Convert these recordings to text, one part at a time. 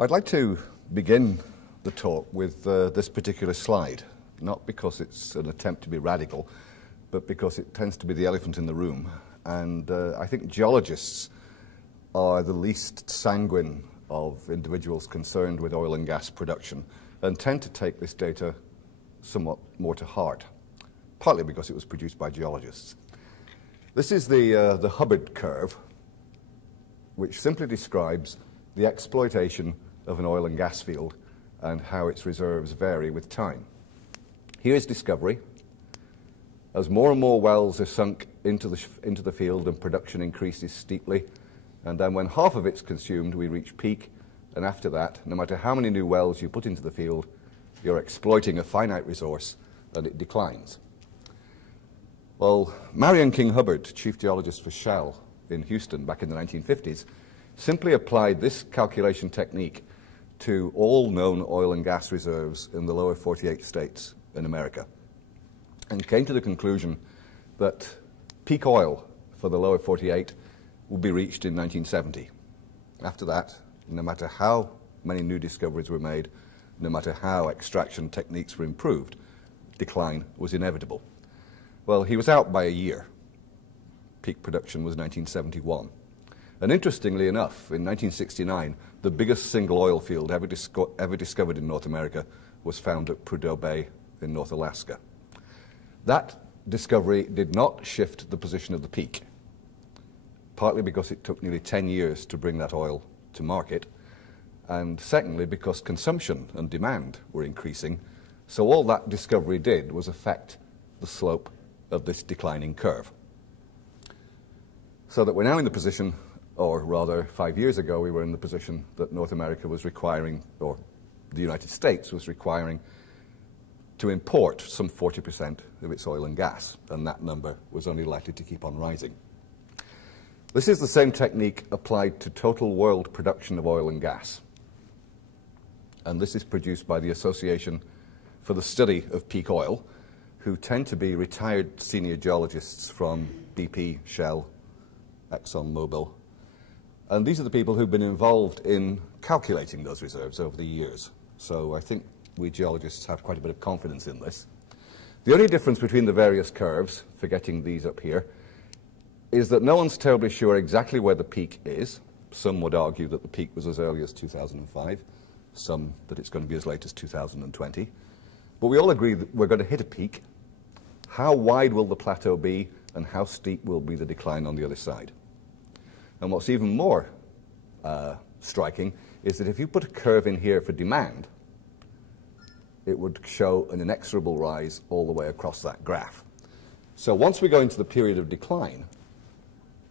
I'd like to begin the talk with this particular slide, not because it's an attempt to be radical, but because it tends to be the elephant in the room. And I think geologists are the least sanguine of individuals concerned with oil and gas production and tend to take this data somewhat more to heart, partly because it was produced by geologists. This is the Hubbard curve, which simply describes the exploitation of an oil and gas field and how its reserves vary with time. Here's discovery. As more and more wells are sunk into the field and production increases steeply, and then when half of it's consumed, we reach peak, and after that, no matter how many new wells you put into the field, you're exploiting a finite resource and it declines. Well, Marion King Hubbard, chief geologist for Shell in Houston back in the 1950s, simply applied this calculation technique to all known oil and gas reserves in the lower 48 states in America, and came to the conclusion that peak oil for the lower 48 would be reached in 1970. After that, no matter how many new discoveries were made, no matter how extraction techniques were improved, decline was inevitable. Well, he was out by a year. Peak production was 1971. And interestingly enough, in 1969, the biggest single oil field ever discovered in North America was found at Prudhoe Bay in North Alaska. That discovery did not shift the position of the peak, partly because it took nearly 10 years to bring that oil to market, and secondly because consumption and demand were increasing, so all that discovery did was affect the slope of this declining curve. So that we're now in the position, or rather 5 years ago we were in the position that North America was requiring, or the United States was requiring, to import some 40% of its oil and gas, and that number was only likely to keep on rising. This is the same technique applied to total world production of oil and gas, and this is produced by the Association for the Study of Peak Oil, who tend to be retired senior geologists from BP, Shell, ExxonMobil. And these are the people who've been involved in calculating those reserves over the years. So I think we geologists have quite a bit of confidence in this. The only difference between the various curves, forgetting these up here, is that no one's terribly sure exactly where the peak is. Some would argue that the peak was as early as 2005, some that it's going to be as late as 2020. But we all agree that we're going to hit a peak. How wide will the plateau be, and how steep will be the decline on the other side? And what's even more striking is that if you put a curve in here for demand, it would show an inexorable rise all the way across that graph. So once we go into the period of decline,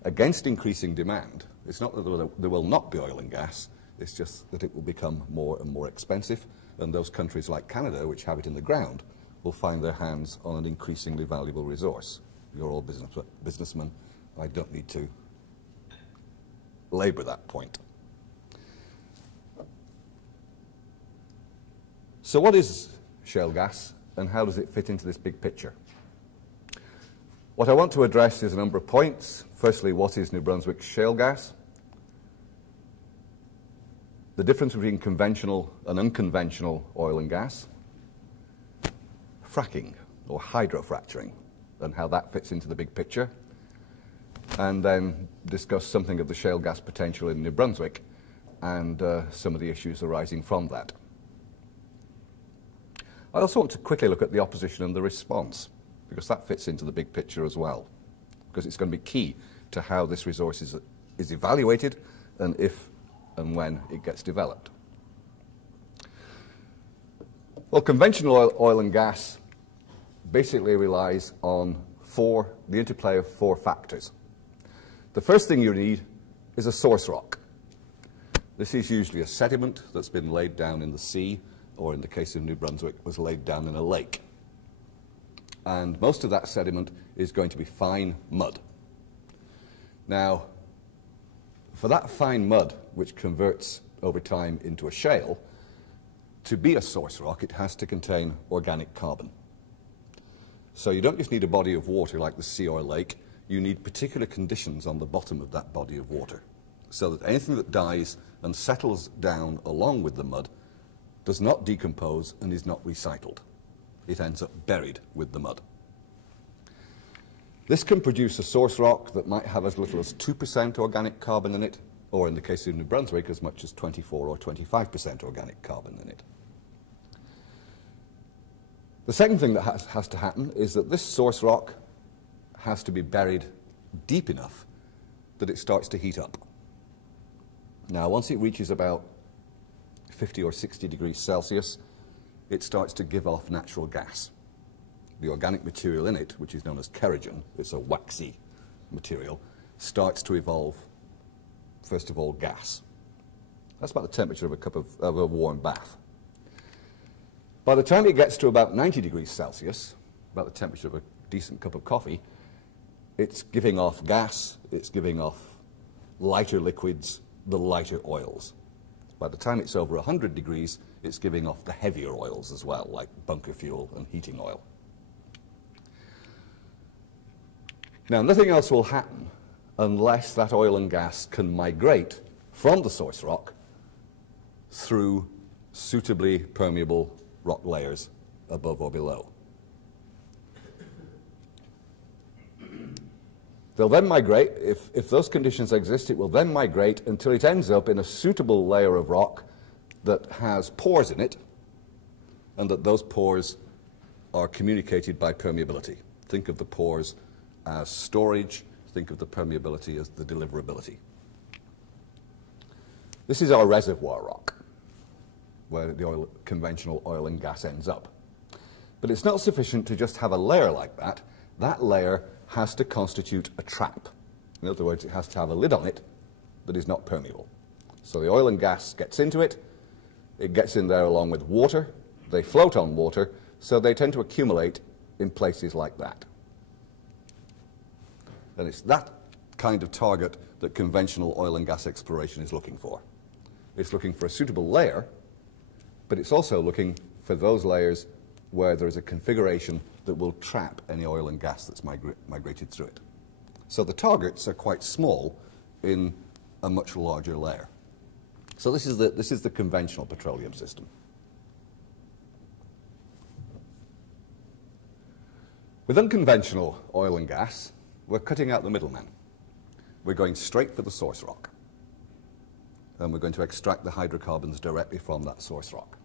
against increasing demand, it's not that there will not be oil and gas, it's just that it will become more and more expensive, and those countries like Canada, which have it in the ground, will find their hands on an increasingly valuable resource. You're all businessmen. I don't need to labor that point. So what is shale gas, and how does it fit into this big picture? What I want to address is a number of points. Firstly, what is New Brunswick shale gas? The difference between conventional and unconventional oil and gas. Fracking, or hydrofracturing, and how that fits into the big picture. And then discuss something of the shale gas potential in New Brunswick and some of the issues arising from that. I also want to quickly look at the opposition and the response, because that fits into the big picture as well, because it's going to be key to how this resource is evaluated and if and when it gets developed. Well, conventional oil and gas basically relies on the interplay of four factors. The first thing you need is a source rock. This is usually a sediment that's been laid down in the sea, or in the case of New Brunswick, was laid down in a lake. And most of that sediment is going to be fine mud. Now, for that fine mud, which converts over time into a shale, to be a source rock, it has to contain organic carbon. So you don't just need a body of water like the sea or lake, you need particular conditions on the bottom of that body of water. so that anything that dies and settles down along with the mud does not decompose and is not recycled. It ends up buried with the mud. This can produce a source rock that might have as little as 2% organic carbon in it, or in the case of New Brunswick, as much as 24 or 25% organic carbon in it. The second thing that has to happen is that this source rock has to be buried deep enough that it starts to heat up. Now, once it reaches about 50 or 60 degrees Celsius, it starts to give off natural gas. The organic material in it, which is known as kerogen, it's a waxy material, starts to evolve, first of all, gas. That's about the temperature of a warm bath. By the time it gets to about 90 degrees Celsius, about the temperature of a decent cup of coffee, it's giving off gas, it's giving off lighter liquids, the lighter oils. By the time it's over 100 degrees, it's giving off the heavier oils as well, like bunker fuel and heating oil. Now, nothing else will happen unless that oil and gas can migrate from the source rock through suitably permeable rock layers above or below. They'll then migrate, if those conditions exist, it will then migrate until it ends up in a suitable layer of rock that has pores in it, and that those pores are communicated by permeability. Think of the pores as storage, think of the permeability as the deliverability. This is our reservoir rock, where the conventional oil and gas ends up. But it's not sufficient to just have a layer like that. That layer has to constitute a trap. In other words, it has to have a lid on it that is not permeable. So the oil and gas gets into it, it gets in there along with water, they float on water, so they tend to accumulate in places like that. And it's that kind of target that conventional oil and gas exploration is looking for. It's looking for a suitable layer, but it's also looking for those layers where there is a configuration that will trap any oil and gas that's migrated through it. So the targets are quite small in a much larger layer. So this is the conventional petroleum system. With unconventional oil and gas, we're cutting out the middleman. We're going straight for the source rock. And we're going to extract the hydrocarbons directly from that source rock.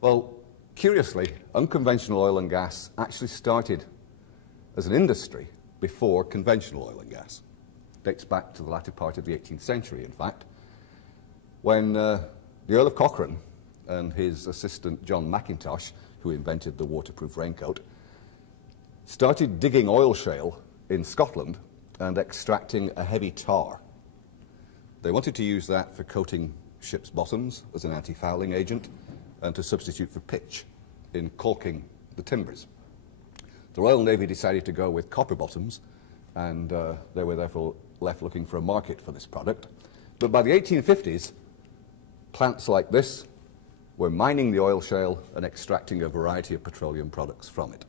Well, curiously, unconventional oil and gas actually started as an industry before conventional oil and gas. It dates back to the latter part of the 18th century, in fact, when the Earl of Cochrane and his assistant John Mackintosh, who invented the waterproof raincoat, started digging oil shale in Scotland and extracting a heavy tar. They wanted to use that for coating ships' bottoms as an anti-fouling agent and to substitute for pitch in caulking the timbers. The Royal Navy decided to go with copper bottoms, and they were therefore left looking for a market for this product. But by the 1850s, plants like this were mining the oil shale and extracting a variety of petroleum products from it.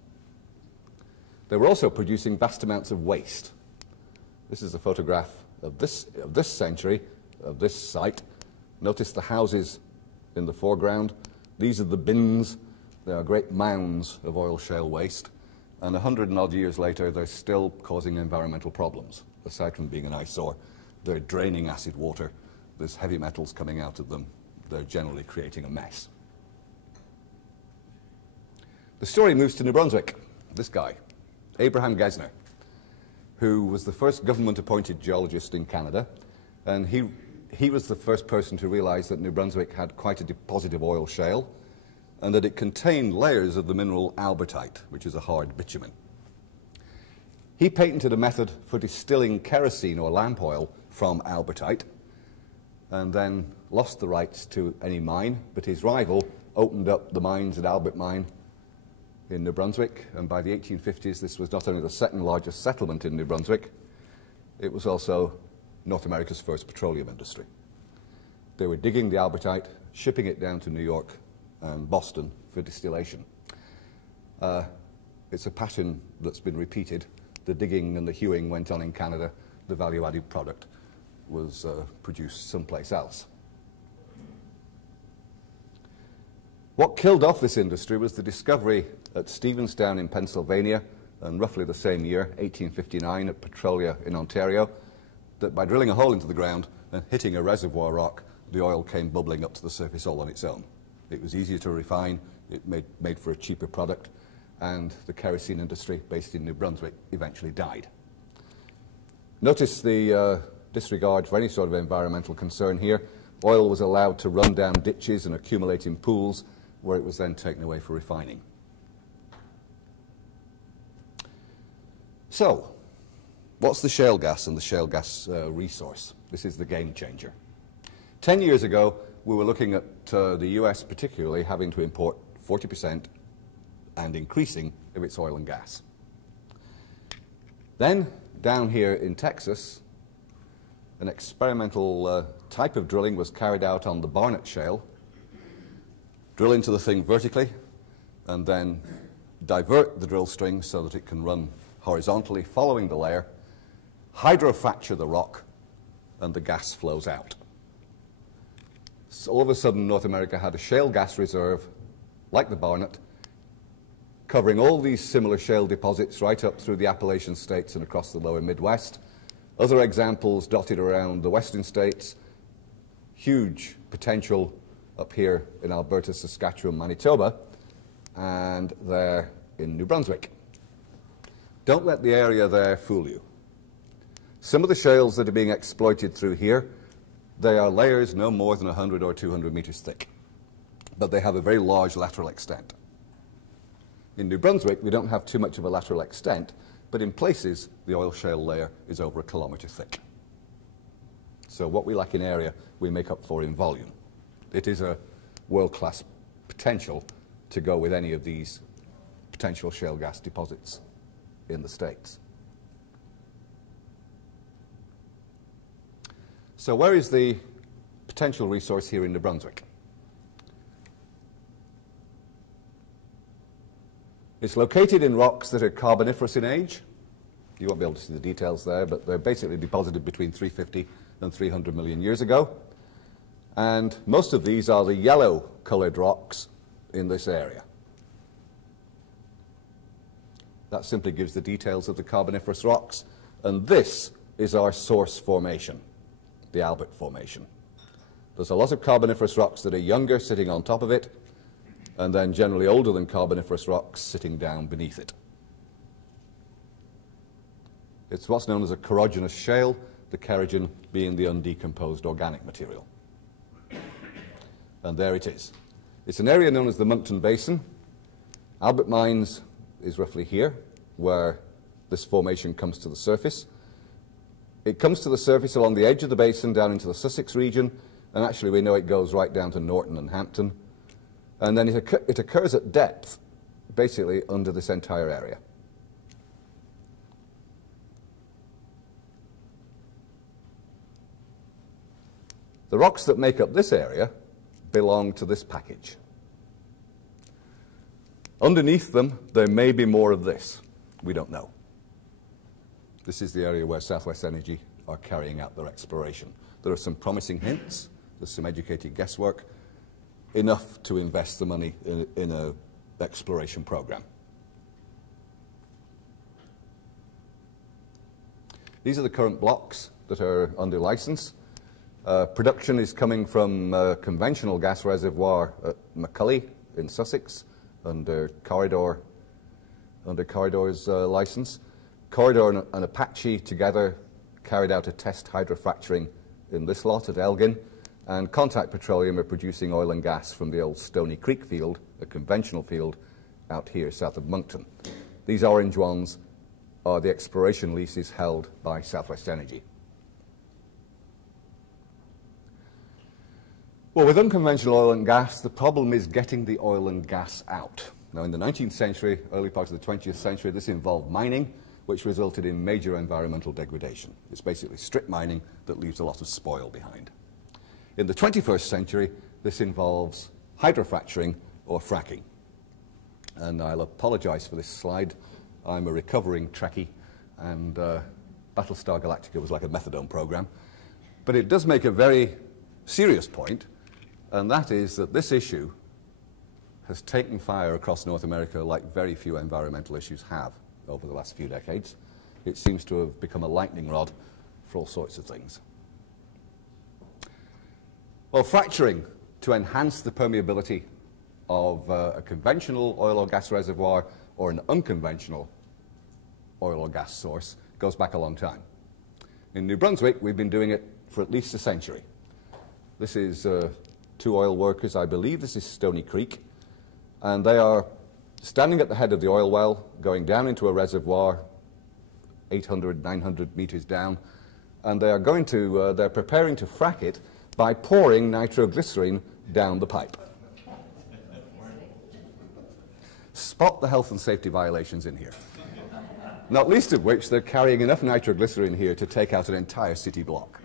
They were also producing vast amounts of waste. This is a photograph of this century, of this site. Notice the houses in the foreground. These are the bins. They are great mounds of oil shale waste. And 100 and odd years later, they're still causing environmental problems. Aside from being an eyesore, they're draining acid water. There's heavy metals coming out of them. They're generally creating a mess. The story moves to New Brunswick. This guy, Abraham Gesner, who was the first government-appointed geologist in Canada, and he was the first person to realize that New Brunswick had quite a deposit of oil shale, and that it contained layers of the mineral albertite, which is a hard bitumen. He patented a method for distilling kerosene or lamp oil from albertite, and then lost the rights to any mine, but his rival opened up the mines at Albert Mine in New Brunswick, and by the 1850s this was not only the second largest settlement in New Brunswick, it was also North America's first petroleum industry. They were digging the albertite, shipping it down to New York and Boston for distillation. It's a pattern that's been repeated. The digging and the hewing went on in Canada, the value-added product was produced someplace else. What killed off this industry was the discovery at Stevenstown in Pennsylvania, and roughly the same year, 1859, at Petroleum in Ontario, that by drilling a hole into the ground and hitting a reservoir rock, the oil came bubbling up to the surface all on its own. It was easier to refine, it made for a cheaper product, and the kerosene industry, based in New Brunswick, eventually died. Notice the disregard for any sort of environmental concern here. Oil was allowed to run down ditches and accumulate in pools, where it was then taken away for refining. So, what's the shale gas and the shale gas resource? This is the game changer. 10 years ago, we were looking at the US particularly having to import 40% and increasing of its oil and gas. Then, down here in Texas, an experimental type of drilling was carried out on the Barnett Shale. Drill into the thing vertically and then divert the drill string so that it can run horizontally following the layer, hydrofracture the rock, and the gas flows out. So all of a sudden, North America had a shale gas reserve, like the Barnett, covering all these similar shale deposits right up through the Appalachian states and across the lower Midwest. Other examples dotted around the western states, huge potential up here in Alberta, Saskatchewan, Manitoba, and there in New Brunswick. Don't let the area there fool you. Some of the shales that are being exploited through here, they are layers no more than 100 or 200 meters thick, but they have a very large lateral extent. In New Brunswick, we don't have too much of a lateral extent, but in places, the oil shale layer is over 1 kilometer thick. So what we lack in area, we make up for in volume. It is a world-class potential to go with any of these potential shale gas deposits in the States. So where is the potential resource here in New Brunswick? It's located in rocks that are carboniferous in age. You won't be able to see the details there, but they're basically deposited between 350 and 300 million years ago. And most of these are the yellow-colored rocks in this area. That simply gives the details of the carboniferous rocks. And this is our source formation, the Albert Formation. There's a lot of carboniferous rocks that are younger sitting on top of it, and then generally older than carboniferous rocks sitting down beneath it. It's what's known as a kerogenous shale, the kerogen being the undecomposed organic material. And there it is. It's an area known as the Moncton Basin. Albert Mines is roughly here, where this formation comes to the surface. It comes to the surface along the edge of the basin down into the Sussex region, and actually we know it goes right down to Norton and Hampton. And then it occurs at depth, basically under this entire area. The rocks that make up this area belong to this package. Underneath them, there may be more of this. We don't know. This is the area where Southwest Energy are carrying out their exploration. There are some promising hints. There's some educated guesswork, enough to invest the money in an exploration program. These are the current blocks that are under license. Production is coming from a conventional gas reservoir at McCully in Sussex under Corridor's license. Corridor and Apache together carried out a test hydrofracturing in this lot at Elgin, and Contact Petroleum are producing oil and gas from the old Stony Creek field, a conventional field out here south of Moncton. These orange ones are the exploration leases held by Southwest Energy. Well, with unconventional oil and gas, the problem is getting the oil and gas out. Now, in the 19th century, early part of the 20th century, this involved mining, which resulted in major environmental degradation. It's basically strip mining that leaves a lot of spoil behind. In the 21st century, this involves hydrofracturing or fracking. And I'll apologize for this slide. I'm a recovering Trekkie, and Battlestar Galactica was like a methadone program. But it does make a very serious point, and that is that this issue has taken fire across North America like very few environmental issues have over the last few decades. It seems to have become a lightning rod for all sorts of things. Well, fracturing to enhance the permeability of a conventional oil or gas reservoir or an unconventional oil or gas source goes back a long time. In New Brunswick, we've been doing it for at least a century. This is 2 oil workers, I believe this is Stony Creek, and they are standing at the head of the oil well, going down into a reservoir 800, 900 meters down, and they are going to, they're preparing to frack it by pouring nitroglycerine down the pipe. Spot the health and safety violations in here. Not least of which, they're carrying enough nitroglycerine here to take out an entire city block.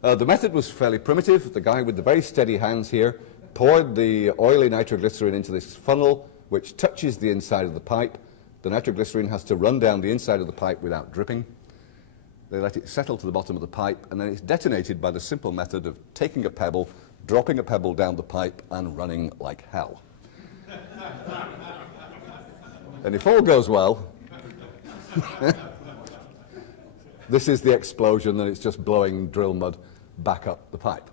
The method was fairly primitive. The guy with the very steady hands here poured the oily nitroglycerine into this funnel, which touches the inside of the pipe. The nitroglycerine has to run down the inside of the pipe without dripping. They let it settle to the bottom of the pipe, and then it's detonated by the simple method of taking a pebble, dropping a pebble down the pipe, and running like hell. And if all goes well, this is the explosion, and it's just blowing drill mud back up the pipe.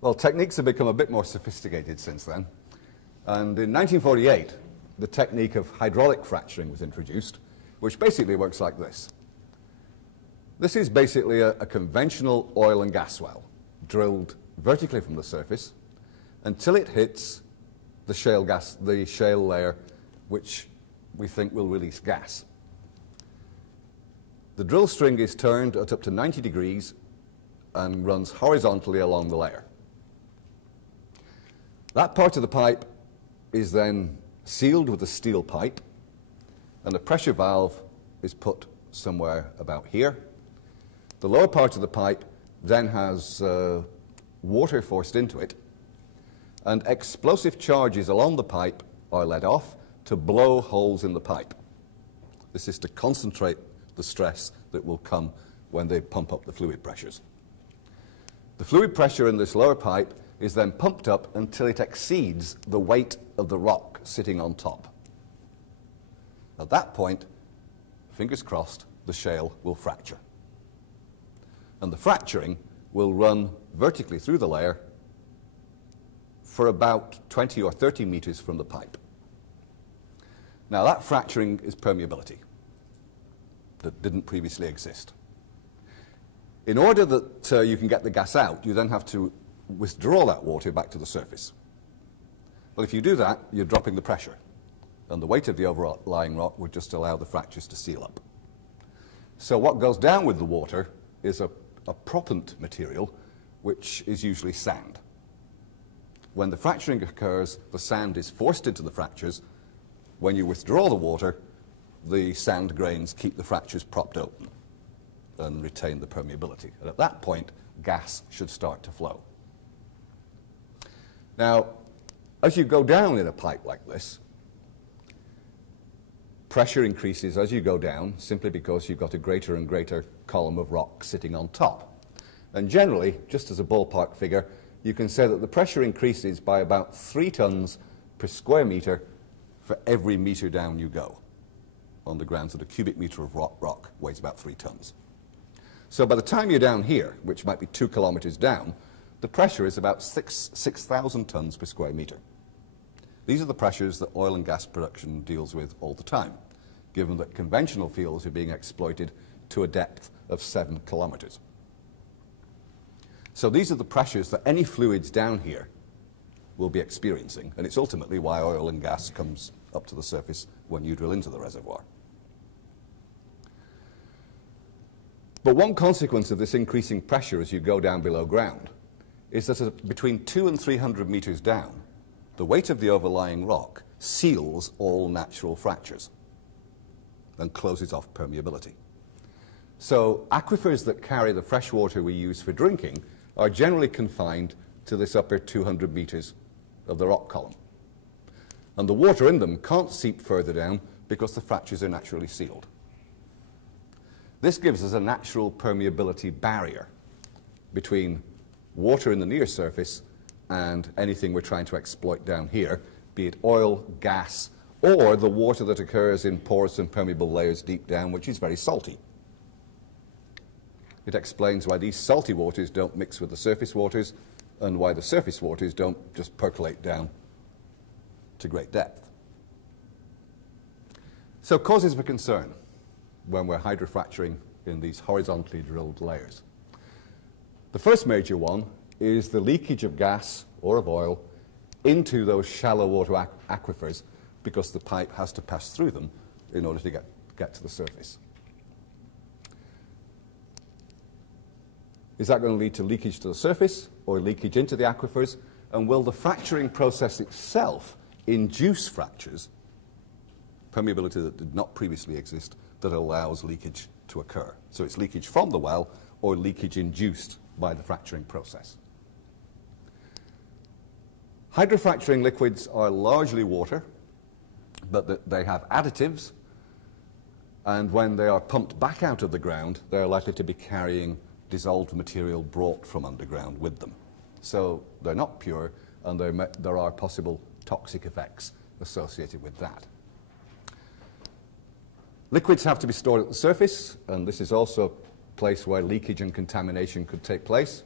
Well, techniques have become a bit more sophisticated since then. And in 1948, the technique of hydraulic fracturing was introduced, which basically works like this. This is basically a conventional oil and gas well, drilled vertically from the surface until it hits the shale gas, the shale layer, which we think will release gas. The drill string is turned at up to 90 degrees and runs horizontally along the layer. That part of the pipe is then sealed with a steel pipe, and a pressure valve is put somewhere about here. The lower part of the pipe then has water forced into it, and explosive charges along the pipe are let off to blow holes in the pipe. This is to concentrate the stress that will come when they pump up the fluid pressures. The fluid pressure in this lower pipe is then pumped up until it exceeds the weight of the rock sitting on top. At that point, fingers crossed, the shale will fracture. And the fracturing will run vertically through the layer for about 20 or 30 meters from the pipe. Now that fracturing is permeability that didn't previously exist. In order that you can get the gas out, you then have to withdraw that water back to the surface. Well, if you do that, you're dropping the pressure, and the weight of the overlying rock would just allow the fractures to seal up. So what goes down with the water is a propellant material, which is usually sand. When the fracturing occurs, the sand is forced into the fractures. When you withdraw the water, the sand grains keep the fractures propped open and retain the permeability. And at that point, gas should start to flow. Now, as you go down in a pipe like this, pressure increases as you go down simply because you've got a greater and greater column of rock sitting on top. And generally, just as a ballpark figure, you can say that the pressure increases by about 3 tons per square meter for every meter down you go, on the grounds that a cubic meter of rock weighs about 3 tons. So by the time you're down here, which might be 2 kilometers down, the pressure is about 6,000 tons per square meter. These are the pressures that oil and gas production deals with all the time, given that conventional fields are being exploited to a depth of 7 kilometers. So these are the pressures that any fluids down here will be experiencing, and it's ultimately why oil and gas comes up to the surface when you drill into the reservoir. But one consequence of this increasing pressure as you go down below ground is that between 200 and 300 meters down, the weight of the overlying rock seals all natural fractures and closes off permeability. So aquifers that carry the fresh water we use for drinking are generally confined to this upper 200 meters of the rock column. And the water in them can't seep further down because the fractures are naturally sealed. This gives us a natural permeability barrier between water in the near surface and anything we're trying to exploit down here, be it oil, gas, or the water that occurs in porous and permeable layers deep down, which is very salty. It explains why these salty waters don't mix with the surface waters and why the surface waters don't just percolate down to great depth. So causes for concern when we're hydrofracturing in these horizontally drilled layers. The first major one is the leakage of gas or of oil into those shallow water aquifers because the pipe has to pass through them in order to get to the surface. Is that going to lead to leakage to the surface or leakage into the aquifers? And will the fracturing process itself induce fractures, permeability that did not previously exist, that allows leakage to occur? So it's leakage from the well or leakage induced by the fracturing process. Hydrofracturing liquids are largely water, but they have additives, and when they are pumped back out of the ground, they're likely to be carrying dissolved material brought from underground with them. So they're not pure, and there are possible toxic effects associated with that. Liquids have to be stored at the surface, and this is also a place where leakage and contamination could take place.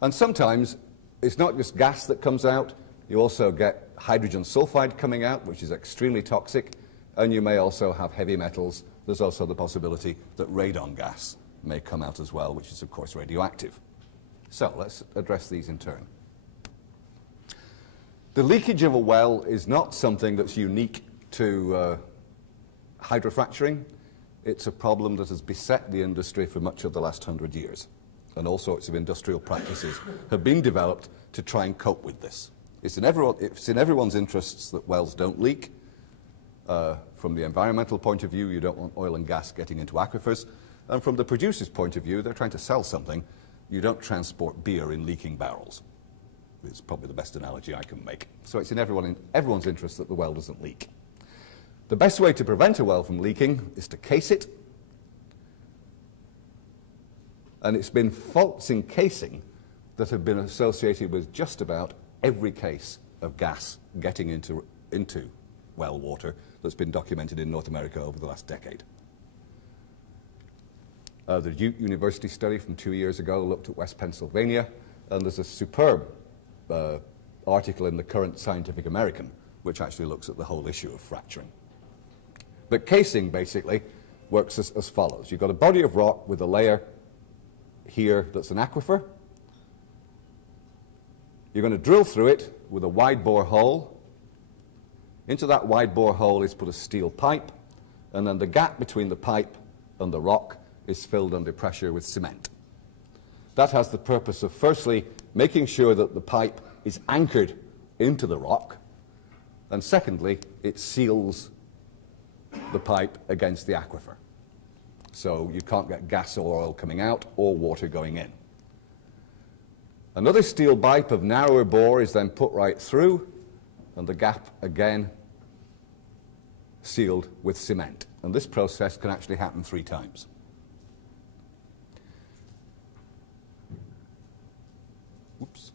And sometimes it's not just gas that comes out, you also get hydrogen sulfide coming out, which is extremely toxic, and you may also have heavy metals. There's also the possibility that radon gas may come out as well, which is of course radioactive. So let's address these in turn. The leakage of a well is not something that's unique to hydrofracturing. It's a problem that has beset the industry for much of the last 100 years, and all sorts of industrial practices have been developed to try and cope with this. It's in everyone's interests that wells don't leak. From the environmental point of view, you don't want oil and gas getting into aquifers, and from the producer's point of view, they're trying to sell something. You don't transport beer in leaking barrels. It's probably the best analogy I can make. So it's in everyone's interest that the well doesn't leak. The best way to prevent a well from leaking is to case it. And it's been faults in casing that have been associated with just about every case of gas getting into well water that's been documented in North America over the last decade. The Duke University study from 2 years ago looked at West Pennsylvania, and there's a superb article in the Current Scientific American which actually looks at the whole issue of fracturing. But casing basically works as follows. You've got a body of rock with a layer here that's an aquifer. You're going to drill through it with a wide bore hole. Into that wide bore hole is put a steel pipe, and then the gap between the pipe and the rock is filled under pressure with cement. That has the purpose of firstly making sure that the pipe is anchored into the rock, and secondly it seals the pipe against the aquifer. So you can't get gas or oil coming out or water going in. Another steel pipe of narrower bore is then put right through, and the gap again sealed with cement. And this process can actually happen 3 times. Oops.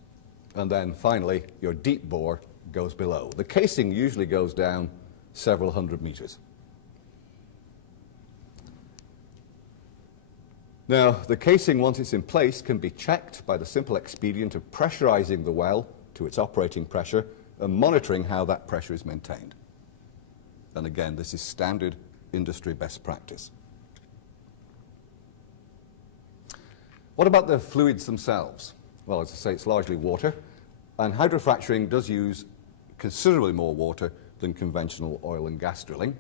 And then finally, your deep bore goes below. The casing usually goes down several hundred meters. Now, the casing, once it's in place, can be checked by the simple expedient of pressurizing the well to its operating pressure and monitoring how that pressure is maintained. And again, this is standard industry best practice. What about the fluids themselves? Well, as I say, it's largely water, and hydrofracturing does use considerably more water than conventional oil and gas drilling,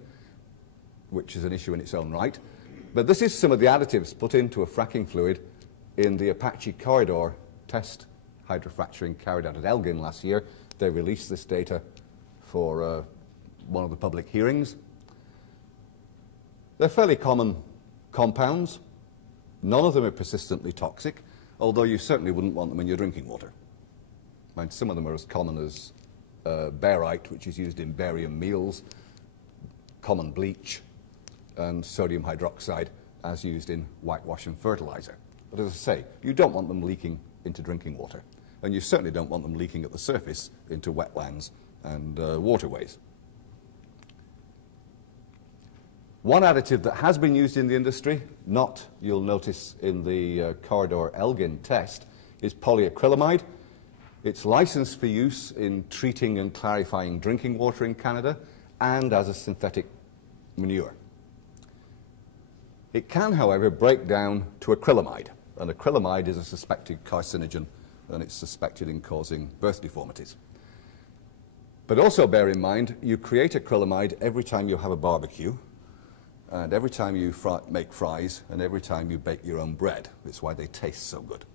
which is an issue in its own right. But this is some of the additives put into a fracking fluid in the Apache Corridor test hydrofracturing carried out at Elgin last year. They released this data for one of the public hearings. They're fairly common compounds. None of them are persistently toxic, although you certainly wouldn't want them in your drinking water. And some of them are as common as barite, which is used in barium meals, common bleach, and sodium hydroxide as used in whitewash and fertilizer. But as I say, you don't want them leaking into drinking water, and you certainly don't want them leaking at the surface into wetlands and waterways. One additive that has been used in the industry, not, you'll notice, in the corridor Elgin test, is polyacrylamide. It's licensed for use in treating and clarifying drinking water in Canada and as a synthetic manure. It can, however, break down to acrylamide, and acrylamide is a suspected carcinogen, and it's suspected in causing birth deformities. But also bear in mind, you create acrylamide every time you have a barbecue, and every time you make fries, and every time you bake your own bread. It's why they taste so good.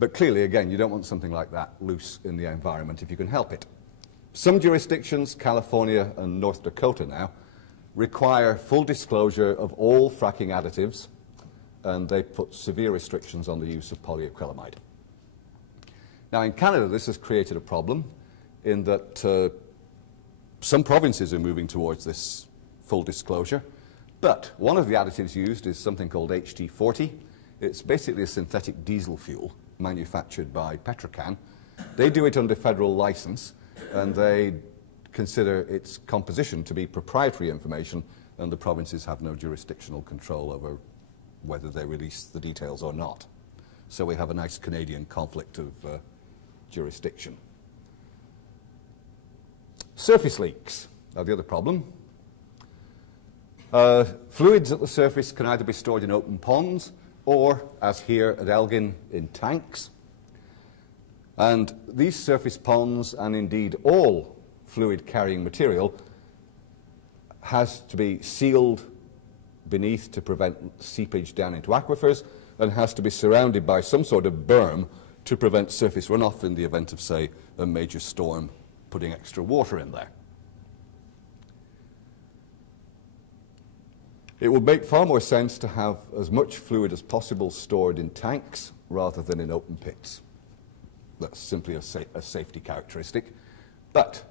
But clearly, again, you don't want something like that loose in the environment if you can help it. Some jurisdictions, California and North Dakota now, require full disclosure of all fracking additives, and they put severe restrictions on the use of polyacrylamide. Now, in Canada, this has created a problem in that some provinces are moving towards this full disclosure, but one of the additives used is something called HT40. It's basically a synthetic diesel fuel manufactured by Petrocan. They do it under federal license, and they consider its composition to be proprietary information, and the provinces have no jurisdictional control over whether they release the details or not. So we have a nice Canadian conflict of jurisdiction. Surface leaks are the other problem. Fluids at the surface can either be stored in open ponds or, as here at Elgin, in tanks. And these surface ponds, and indeed all fluid-carrying material, has to be sealed beneath to prevent seepage down into aquifers, and has to be surrounded by some sort of berm to prevent surface runoff in the event of, say, a major storm putting extra water in there. It would make far more sense to have as much fluid as possible stored in tanks rather than in open pits. That's simply a safety characteristic. But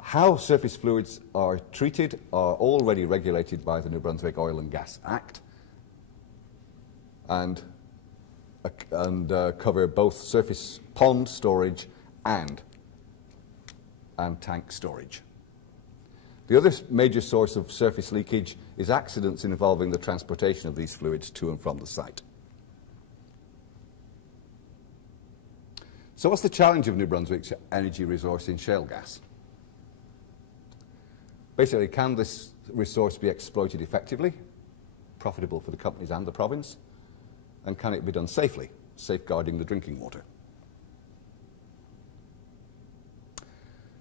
how surface fluids are treated are already regulated by the New Brunswick Oil and Gas Act, and cover both surface pond storage and tank storage. The other major source of surface leakage is accidents involving the transportation of these fluids to and from the site. So what's the challenge of New Brunswick's energy resource in shale gas? Basically, can this resource be exploited effectively, profitable for the companies and the province, and can it be done safely, safeguarding the drinking water?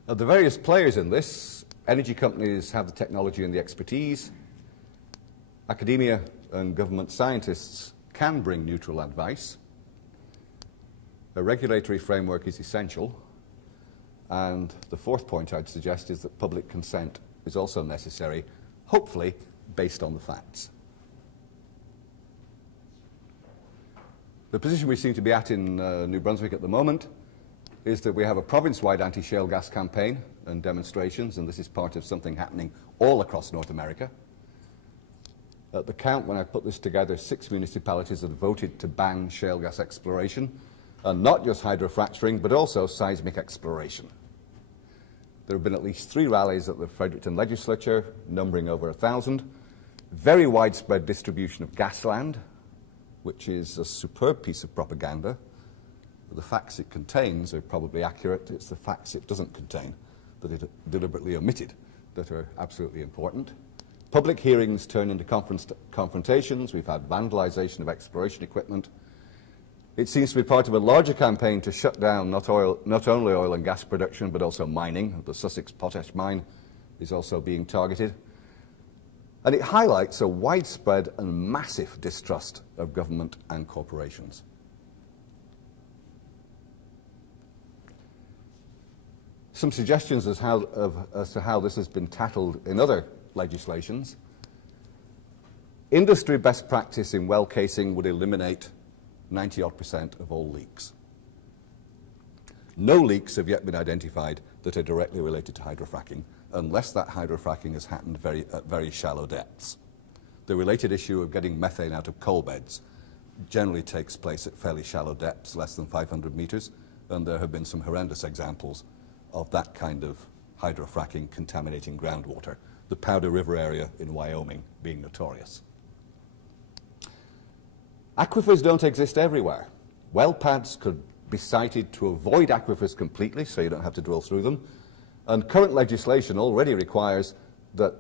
Now, the various players in this, energy companies have the technology and the expertise. Academia and government scientists can bring neutral advice. A regulatory framework is essential. And the fourth point I'd suggest is that public consent is also necessary, hopefully based on the facts. The position we seem to be at in New Brunswick at the moment is that we have a province-wide anti-shale gas campaign and demonstrations, and this is part of something happening all across North America. At the count, when I put this together, 6 municipalities have voted to ban shale gas exploration, and not just hydrofracturing, but also seismic exploration. There have been at least 3 rallies at the Fredericton legislature, numbering over 1,000. Very widespread distribution of gasland, which is a superb piece of propaganda. The facts it contains are probably accurate. It's the facts it doesn't contain that it deliberately omitted that are absolutely important. Public hearings turn into confrontations. We've had vandalization of exploration equipment. It seems to be part of a larger campaign to shut down not only oil and gas production, but also mining. The Sussex Potash Mine is also being targeted. And it highlights a widespread and massive distrust of government and corporations. Some suggestions as to how this has been tackled in other legislations. Industry best practice in well casing would eliminate 90% of all leaks. No leaks have yet been identified that are directly related to hydrofracking, unless that hydrofracking has happened at very shallow depths. The related issue of getting methane out of coal beds generally takes place at fairly shallow depths, less than 500 meters, and there have been some horrendous examples of that kind of hydrofracking contaminating groundwater, the Powder River area in Wyoming being notorious. Aquifers don't exist everywhere. Well pads could be sited to avoid aquifers completely, so you don't have to drill through them, and current legislation already requires that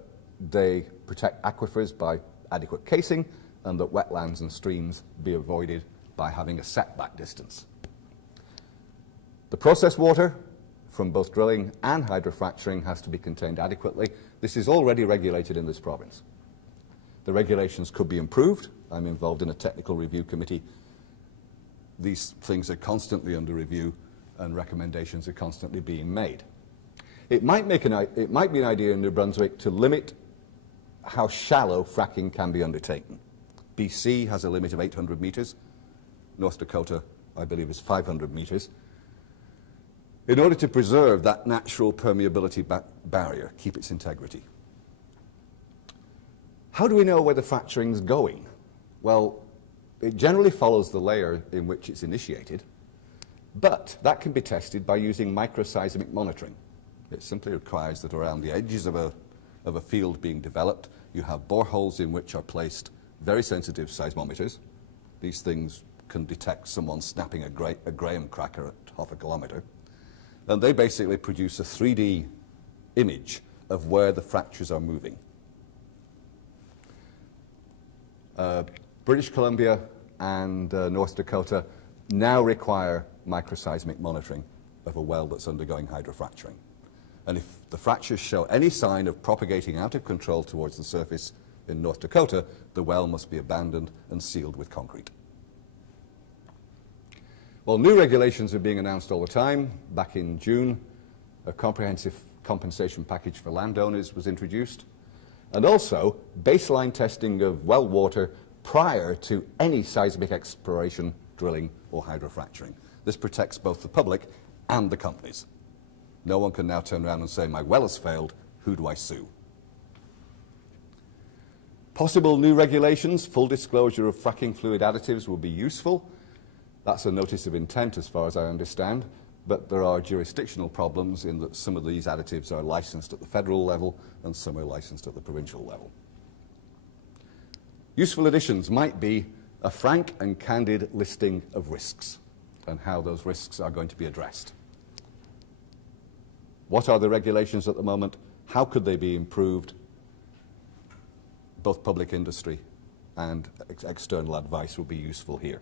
they protect aquifers by adequate casing and that wetlands and streams be avoided by having a setback distance. The process water from both drilling and hydrofracturing has to be contained adequately. This is already regulated in this province. The regulations could be improved. I'm involved in a technical review committee. These things are constantly under review and recommendations are constantly being made. It might be an idea in New Brunswick to limit how shallow fracking can be undertaken. BC has a limit of 800 meters. North Dakota, I believe, is 500 meters. In order to preserve that natural permeability barrier, keep its integrity. How do we know where the fracturing is going? Well, it generally follows the layer in which it's initiated, but that can be tested by using microseismic monitoring. It simply requires that around the edges of a field being developed, you have boreholes in which are placed very sensitive seismometers. These things can detect someone snapping a graham cracker at half a kilometer. And they basically produce a 3D image of where the fractures are moving. British Columbia and North Dakota now require microseismic monitoring of a well that's undergoing hydrofracturing. And if the fractures show any sign of propagating out of control towards the surface in North Dakota, the well must be abandoned and sealed with concrete. Well, new regulations are being announced all the time. Back in June, a comprehensive compensation package for landowners was introduced, and also baseline testing of well water prior to any seismic exploration, drilling, or hydrofracturing. This protects both the public and the companies. No one can now turn around and say, my well has failed, who do I sue? Possible new regulations, full disclosure of fracking fluid additives will be useful. That's a notice of intent as far as I understand, but there are jurisdictional problems in that some of these additives are licensed at the federal level and some are licensed at the provincial level. Useful additions might be a frank and candid listing of risks and how those risks are going to be addressed. What are the regulations at the moment? How could they be improved? Both public industry and external advice will be useful here.